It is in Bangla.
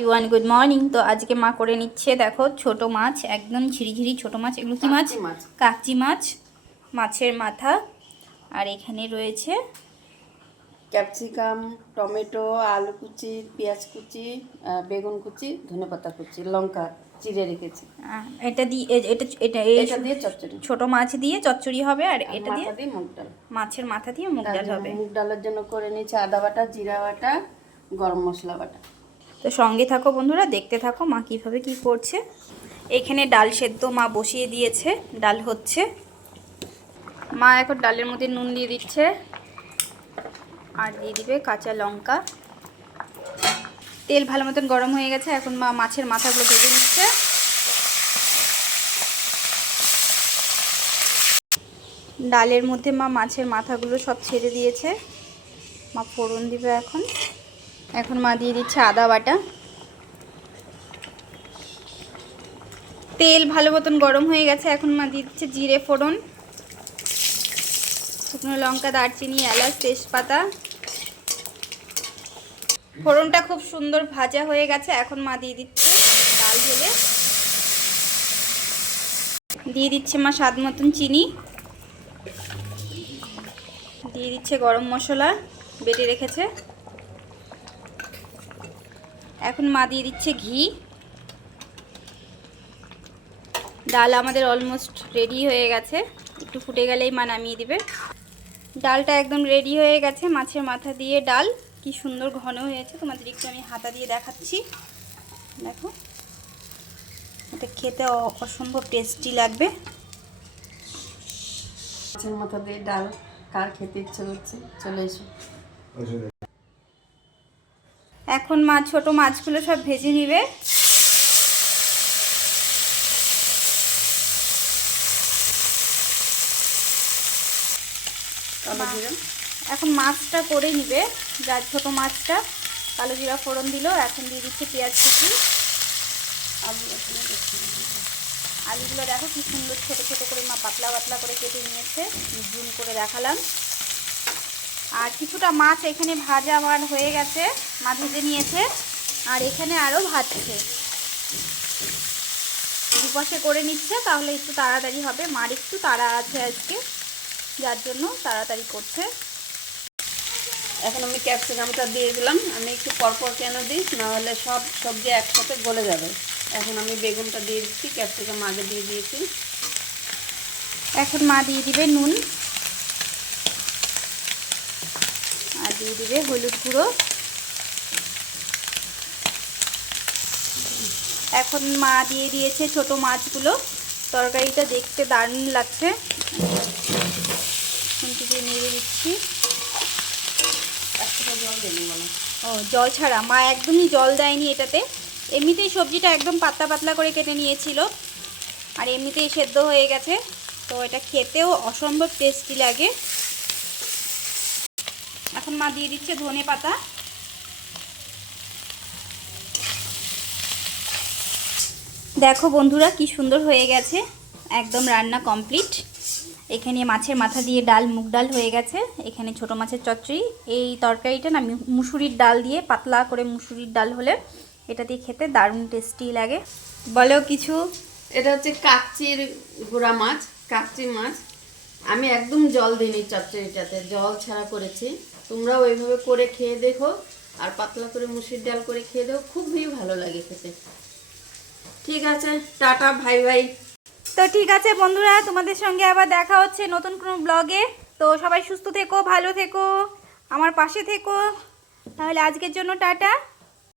Everyone good morning. তো আজকে মা করে নিচ্ছে, দেখো ছোট মাছ, একদম ঝিরিঝিরি ছোট মাছ। এগুলো কি মাছ? কাকচি মাছ, মাছের মাথা। আর এখানে রয়েছে ক্যাপসিকাম, টমেটো, আলু কুচি, পেঁয়াজ কুচি, বেগুন কুচি, ধনেপাতা কুচি, লঙ্কা চিড়ে রেখেছি। এটা দিয়ে এটা দিয়ে চচ্চড়ি, ছোট মাছ দিয়ে চচ্চড়ি হবে। আর এটা মাথা দিয়ে মুগ ডাল, মাছের মাথা দিয়ে মুগ ডাল হবে। মুগ ডালের জন্য করে নিয়েছি আদা বাটা, জিরা বাটা, গরম মশলা বাটা। তো সঙ্গে থাকো বন্ধুরা, দেখতে থাকো মা কীভাবে কি করছে। এখানে ডাল সেদ্ধ মা বসিয়ে দিয়েছে, ডাল হচ্ছে। মা এখন ডালের মধ্যে নুন দিয়ে দিচ্ছে, আর দিয়ে দিবে কাঁচা লঙ্কা। তেল ভালো মতন গরম হয়ে গেছে, এখন মা মাছের মাথাগুলো ভেজে নিচ্ছে। ডালের মধ্যে মা মাছের মাথাগুলো সব ছেড়ে দিয়েছে। মা ফোড়ন দিবে এখন। এখন মা দিয়ে দিচ্ছে আদা বাটা। তেল ভালো মতন গরম হয়ে গেছে, এখন মা দিয়ে দিচ্ছে জিরে ফোড়ন, শুকনো লঙ্কা, দারচিনি, এলাচ, তেজপাতা। ফোড়নটা খুব সুন্দর ভাজা হয়ে গেছে, এখন মা দিয়ে দিচ্ছে ডাল ঢেলে। দিয়ে দিচ্ছে মা স্বাদ মতন চিনি, দিয়ে দিচ্ছে গরম মশলা বেটে রেখেছে। এখন মা দিয়ে দিচ্ছে ঘি। ডাল আমাদের অলমোস্ট রেডি হয়ে গেছে, একটু ফুটে গেলেই মা নামিয়ে দিবে। ডালটা একদম রেডি হয়ে গেছে, মাছের মাথা দিয়ে ডাল কি সুন্দর ঘন হয়েছে। তোমাদের একটু আমি হাতা দিয়ে দেখাচ্ছি, দেখো এটা খেতে অসম্ভব টেস্টি লাগবে। মাছের মাথা দিয়ে ডাল কার খেতে ইচ্ছে করছে চলে এসো। এখন মা ছোট মাছগুলো সব ভেজে নিবে। এখন মাছটা করে নিবে, যার ছোট মাছটা। কালো জিরা ফোড়ন দিল, এখন দিয়ে দিচ্ছে পেঁয়াজ কুচি। আলুগুলো দেখো কি সুন্দর ছোট ছোট করে মা পাতলা পাতলা করে কেটে নিয়েছে, জুম করে দেখালাম। আর কিছুটা মাছ এখানে ভাজা আমার হয়ে গেছে, মা ভেজে নিয়েছে। আর এখানে আরও ভাজছে, দুপাশে করে নিচ্ছে, তাহলে একটু তাড়াতাড়ি হবে। মার একটু তাড়া আছে আজকে, যার জন্য তাড়াতাড়ি করছে। এখন আমি ক্যাপসিকামটা দিয়ে দিলাম। আমি একটু পরপর কেন দিই, নাহলে সব সবজি একসাথে গলে যাবে। এখন আমি বেগুনটা দিয়ে দিচ্ছি, ক্যাপসিকাম আগে দিয়ে দিয়েছি। এখন মা দিয়ে দিবে নুন, আর দিয়ে দিবে হলুদ গুঁড়ো। এখন মা দিয়ে দিয়েছে ছোট মাছগুলো। তরকারিটা দেখতে দারুণ লাগছে, দিয়ে নেড়ে দিচ্ছি। ও জল ছাড়া, মা একদমই জল দেয়নি এটাতে। এমনিতেই সবজিটা একদম পাতলা পাতলা করে কেটে নিয়েছিল, আর এমনিতেই সেদ্ধ হয়ে গেছে। তো এটা খেতেও অসম্ভব টেস্টি লাগে। এখন মা দিয়ে দিচ্ছে ধনে পাতা। দেখো বন্ধুরা কি সুন্দর হয়ে গেছে, একদম রান্না কমপ্লিট। এখানে মাছের মাথা দিয়ে ডাল, মুগ ডাল হয়ে গেছে। এখানে ছোট মাছের চচ্চড়ি। এই তরকারিটা না মুসুরির ডাল দিয়ে, পাতলা করে মুসুরির ডাল হলে এটা দিয়ে খেতে দারুণ টেস্টি লাগে। বলো কিছু। এটা হচ্ছে কাকচির গুঁড়া মাছ, কাকচি মাছ। আমি একদম জল দিইনি চচ্চড়িটাতে, জল ছাড়া করেছি। তোমরাও ওইভাবে করে খেয়ে দেখো, আর পাতলা করে মুসুরির ডাল করে খেয়ে দেখো, খুবই ভালো লাগে খেতে। ঠিক আছে, টাটা, ভাই ভাই। তো ঠিক আছে বন্ধুরা, তোমাদের সঙ্গে আবার দেখা হচ্ছে নতুন কোনো ব্লগে। তো সবাই সুস্থ থেকো, ভালো থেকো, আমার পাশে থেকো। তাহলে আজকের জন্য টাটা।